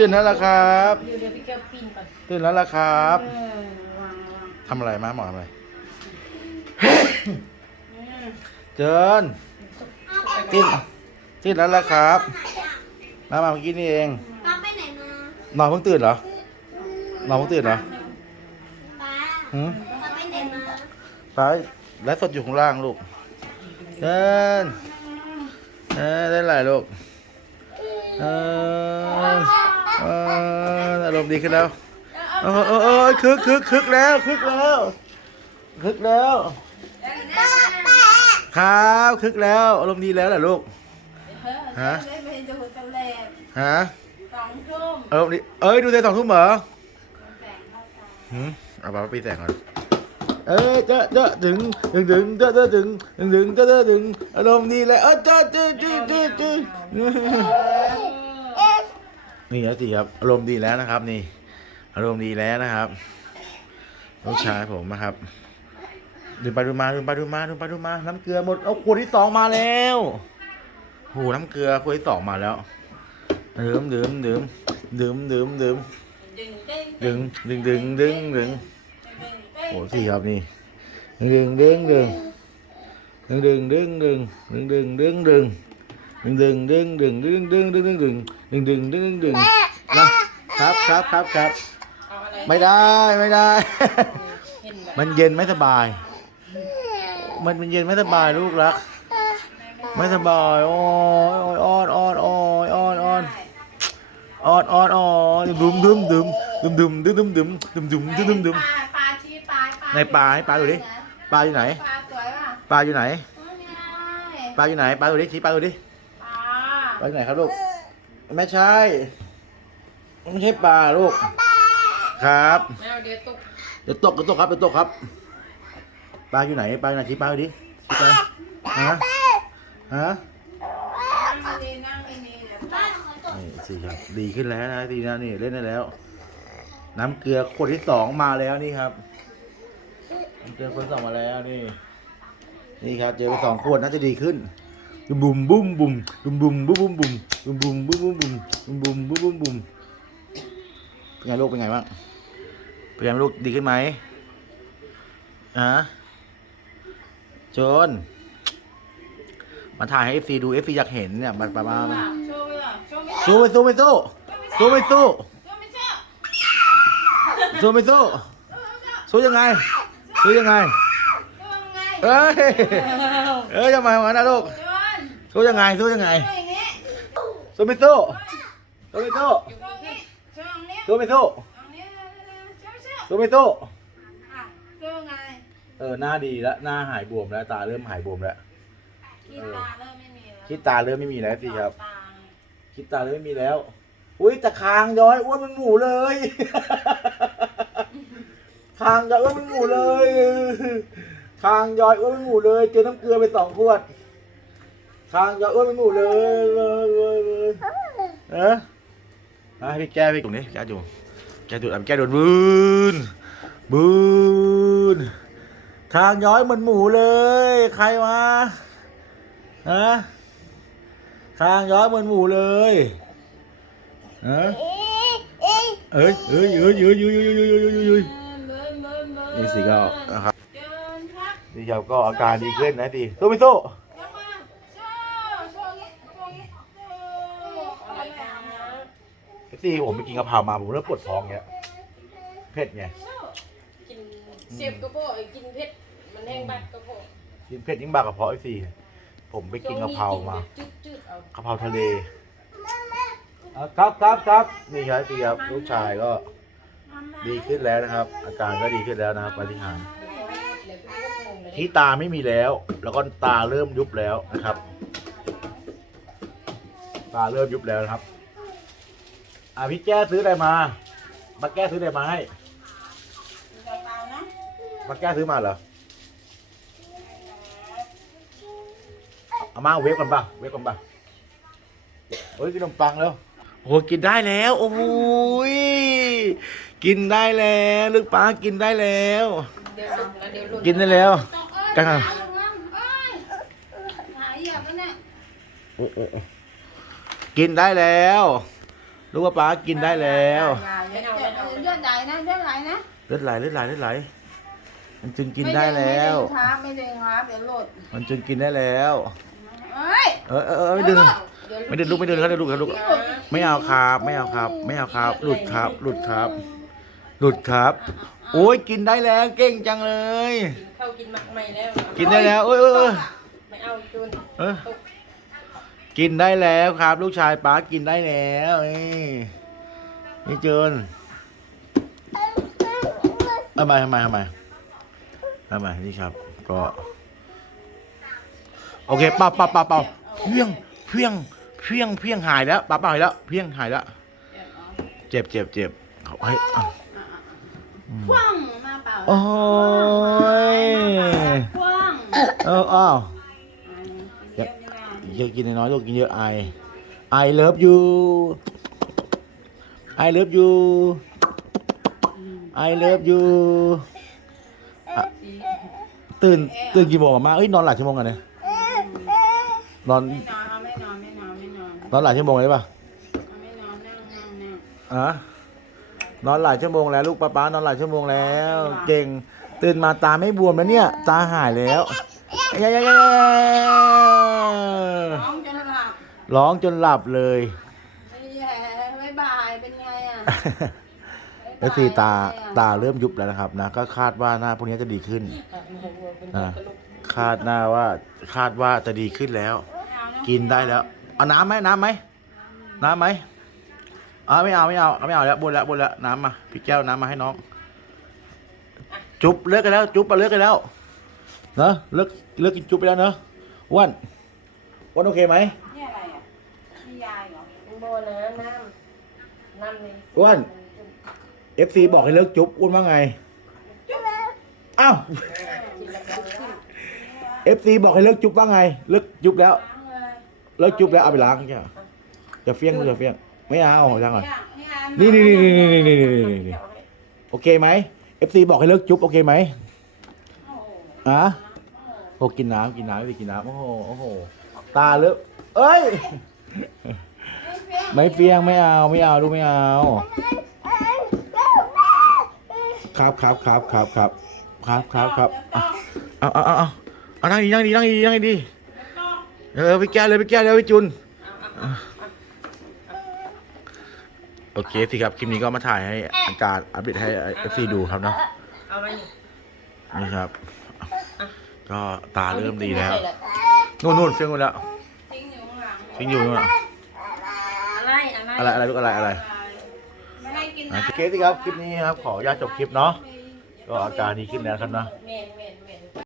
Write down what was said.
ตื่นแล้วล่ะครับเดี๋ยวเดี๋ยวพี่แก้วปีนก่อนตื่นแล้วล่ะครับเออวางวางทำอะไรมาหมอทำอะไรอืมเจินตื่นตื่นแล้วล่ะครับ มามาเมื่อกี้นี่เองป้าไปไหนมานอนเพิ่งตื่นเหรอนอนเพิ่งตื่นเหรอป้าหืมป้าไปไหนมาไปไลฟ์สดอยู่ข้างล่างลูกเจินเออได้ไรลูกเออ เอออารมณ์ดีขึ้นแล้วเออเออเออคึกคึกคึกแล้วคึกแล้วคึกแล้วครับคึกแล้วอารมณ์ดีแล้วเหรอลูกฮะลูกฮะสองทุ่มอารมณ์ดีเอ้ยดูแต่สองทุ่มเหรอแสงเข้าตาหืมเอาไปปีแสงก่อนเอ้ยเจ้าเจ้าถึงถึงถึงเจ้าเจ้าถึงถึงถึงเจ้าเจ้าถึงอารมณ์ดีแล้วเออเจ้าเจ้าเจ้าเจ้าเจ้า นี่ครับสิครับอารมณ์ดีแล้วนะครับ นี่ อารมณ์ดีแล้วนะครับลูกชายผมนะครับดูไปดูมาดูไปดูมาดูไปดูมา น้ำเกลือหมดเอาขวดที่สองมาแล้วโหน้ำเกลือขวดที่สองมาแล้วดื่มดื่มดื่มดื่มดื่มดื่มดึงดึงดึงดึงดึงดึงดึงดึงโอ้สี่ครับนี่ดึงดึงดึงดึงดึงดึงดึงดึงดึงดึงดึง ดึงดึงดึงดึงดึงดึงดึงดึงดึงดึงดึงดึงดึงนะครับครับครับครับ เอาอะไรไม่ได้ไม่ได้ เห็นแบบมันเย็นไม่สบาย มันมันเย็นไม่สบายลูกรัก ไม่สบายโอ้ยอ้ยอ้อนอ้อนอ้อนอ้อนอ้อนอ้อนอ้อนอ้อนดุมดุมดุมดุมดุมดุมดุมดุมดุมดุมดุมดุมดุมปลาปลาชี้ปลาในปลาให้ปลาดูดิ ปลาอยู่ไหน ปลาสวยป่ะปลาอยู่ไหนโอ้ปลาอยู่ไหนปลาดูดิชี้ปลาดูดิ ไปไหนครับลูก ไม่ใช่ไม่ใช่ปลาลูก ครับ แมวเดี๋ยวตกเดี๋ยวตกเดี๋ยวตกครับเดี๋ยวตกครับ ปลาอยู่ไหน ปลาอยู่ไหนชี้ปลาดิชี้ปลาฮะ ฮะนั่งดีนั่งดีๆเดี๋ยวตกนี่สิครับ ดีขึ้นแล้วนะดีนะนี่เล่นได้แล้ว น้ำเกลือขวดที่สองมาแล้วนี่ครับ น้ำเกลือขวดที่สองมาแล้วนี่ นี่ครับเจอไปสองขวดน่าจะดีขึ้น บุมบุมบุมบุมบุมบุมบุมบุมบุมบุมบุมบุมบุมบุมบุมบุมบุมเป็นไงลูกเป็นไงบ้างเป็นไงลูกดีขึ้นไหมฮะจนมาถ่ายให้เอฟซีดูเอฟซีอยากเห็นเนี่ยมามามาโชว์ไปรอโชว์ไม่สู้ไม่สู้ไม่สู้สู้ไม่สู้สู้ไม่สู้สู้ยังไงสู้ยังไงเอ้ยเอ้ยทำไมวะนะลูก สู้ยังไงสู้ยังไงโชว์อย่างนี้สู้ไม่สู้สู้ไม่สู้โชว์อย่างนี้โชว์อย่างนี้สู้ไม่สู้อย่างนี้โชว์เชื่อสู้ไม่สู้อะโชว์ไงเออหน้าดีแล้วหน้าหายบวมแล้วตาเริ่มหายบวมแล้วขี้ตาเริ่มไม่มีแล้วคิดตาเริ่มไม่มีแล้วสิครับตาคิดตาเริ่มไม่มีแล้ว อุ้ยแต่คางย้อยอ้วนเป็นหมูเลยคางย้อยอ้วนเป็นหมูเลยคางย้อยอ้วนเป็นหมูเลยเจอน้ำเกลือไปสองขวด คางย้อยอ้วนเป็นหมูเลยเลยเลยเลยเออมาให้พี่แก้พี่จุ่มนี่แก้จุ่มแก้จุ่มอะแก้โดนบืนบืนคางย้อยเหมือนหมูเลย ใครวะฮะคางย้อยเหมือนหมูเลยฮะเอ้ยเอ้ยเอ้ยเอ้ยเอ้ยเอ้ยเอ้ยเอ้ยเอ้ยเอ้ยเอ้ยเอ้ยนี่สิก็นะครับดินพักนี่ครับก็อาการดีขึ้นนะสิสู้ไม่สู้ ยังมาโชว์โชว์อย่างนี้โชว์อย่างนี้โชว์อะไรกัน นะสิผมไปกินกะเพรามาผมเริ่มปวดท้องเงี้ยเผ็ดไงกินเสียบกระโปงกินเผ็ดมันแห้งบัดกระโปงกินเผ็ดยิ่งบากระเพาะไอ้สิผมไปกินกะเพรามาจืดๆเอากะเพราทะเลอะครับครับครับนี่ครับสิครับลูกชายก็ดีขึ้นแล้วนะครับ อาการก็ดีขึ้นแล้วนะครับปฏิหารย์เดี๋ยวพี่ก็งงเลยที่ตาไม่มีแล้ว แล้วก็ตาเริ่มยุบแล้วนะครับ ตาเริ่มยุบแล้วนะครับ อะพี่แก้ซื้ออะไรมามาแก้ซื้ออะไรมาให้เบาๆนะมาแก้ซื้อมาเหรอเอามาเวฟกันป่ะเวฟกันป่ะโอ้ยกินขนมปังแล้วโอ้ยกินได้แล้ว โอ้ยกินได้แล้วลูกป้ากินได้แล้ว เดี๋ยวเอาแล้วเดี๋ยวหลุดกินได้แล้วกักันนหาอะเหยียบมันเนี่ยโอ้โอ้โอ้กินได้แล้ว ลูกว่าป้ากินได้แล้วเลือดไหลนะเลือดไหลนะเลือดไหลเลือดไหลเลือดไหล มันจึงกินได้แล้ว ไม่ดึงครับไม่ดึงครับเดี๋ยวหลุดมันจึงกินได้แล้วเอ้ยเออเออไม่ดึงไม่ดึงลูกไม่ดึงครับเดี๋ยวลูกครับลูกไม่เอาครับไม่เอาครับ ไม่เอาครับ หลุดครับ หลุดครับ หลุดครับโอ้ยกินได้แล้วเก่งจังเลย เข้ากินหมักใหม่แล้วกินได้แล้วเอยเอยเอยไม่เอาจูนเออ กินได้แล้วครับ ลูกชายป้ากินได้แล้วนี่นี่เจินทำไมทำไมทำไมทำไมนี่ครับ ก็ โอเคเป่าเป่าเป่าเป่าเพียงเพียงเพียงเพียงหายแล้วป้าเป่าหายแล้วเพียงหายแล้วเจ็บเจ็บเจ็บเขาให้อะคว่งมาเปล่าโอ้ เยอะกินน้อยๆลูกกินเยอะไอ I love you I love you I love you อะตื่นตื่นกี่โมงอะมาเอ้ยนอนหลายชั่วโมงกันเนี่ยนอนไม่นอนเอาไม่นอนไม่นอนไม่นอนนอนหลายชั่วโมงเลยปะเอาไม่นอนนั่งนั่งนั่งอะนอนหลายชั่วโมงแล้วลูกป้าป้านอนหลายชั่วโมงแล้ว เก่งตื่นมาตาไม่บวมแล้วเนี่ย ตาหายแล้ว เย้ๆน้องจะหลับๆร้องจนหลับเลยไม่แย่บ๊ายบายเป็นไงอะแล้วสีตาตาเริ่มยุบแล้วนะครับนะก็คาดว่าหน้าพวกนี้จะดีขึ้นนะคาดหน้าว่าคาดว่าจะดีขึ้นแล้ว กินได้แล้วเอาน้ำไหมน้ำไหมน้ำไหมเอาไม่เอาไม่เอาเอาไม่เอาแล้วบนแล้วบนแล้วน้ำมาพี่แก้วน้ำมาให้น้อง จุ๊บเลิกกันแล้ว จุ๊บไปเลิกกันแล้วเนอะเลิกเลิกกินจุ๊บไปแล้วเนอะอ้วนอ้วนโอเคไหมนี่อะไรอะนี่ยายเหรอโบนะน้ำน้ำในอ้วนเอฟซีบอกให้เลิกจุ๊บอ้วนว่าไงอ้าวกินแล้วกันนะเอฟซีบอกให้เลิกจุ๊บว่าไง เลิกจุ๊บแล้ว ล้างเลยเลิกจุ๊บแล้วเอาไปล้างใช่ไหมจะเฟี้ยงกูจะเฟี้ยงไม่เอาล้างก่อนนี่นี่นี่นี่นี่นี่นี่นี่นี่นี่โอเคไหมเอฟซีบอกให้เลิกจุ๊บโอเคไหม อะโอ้กินน้ำกินน้ำไม่ไปกินน้ำโอ้โหโอ้โหตาเลิกเอ้ย ไม่เฟี้ยงไม่เอาไม่เอาลูกไม่เอาครับครับครับครับครับครับครับครับเอาเอาเอาเอาเอานั่งดีนั่งดีนั่งดีนั่งดีเออไปแก้เลยไปแก้เลยไปจุนโอเคสิครับคลิปนี้ก็มาถ่ายให้อาการอัปเดตให้เอฟซีดูครับเนาะเอาอะไรนี่นี่ครับ ก็ตาเริ่มดีแล้วนู่นนู่นเฟี้ยงนู่นแล้วทิ้งอยู่ข้างหลังเฟี้ยงอยู่นู่นอะอะไรอะไรอะไรอะไรลูกอะไรอะไรไม่ให้กินอะน้ำโอเคสิครับคลิปนี้ครับขออนุญาตจบคลิปเนาะก็อาการดีขึ้นแล้วครับเนาะเมนเมนเม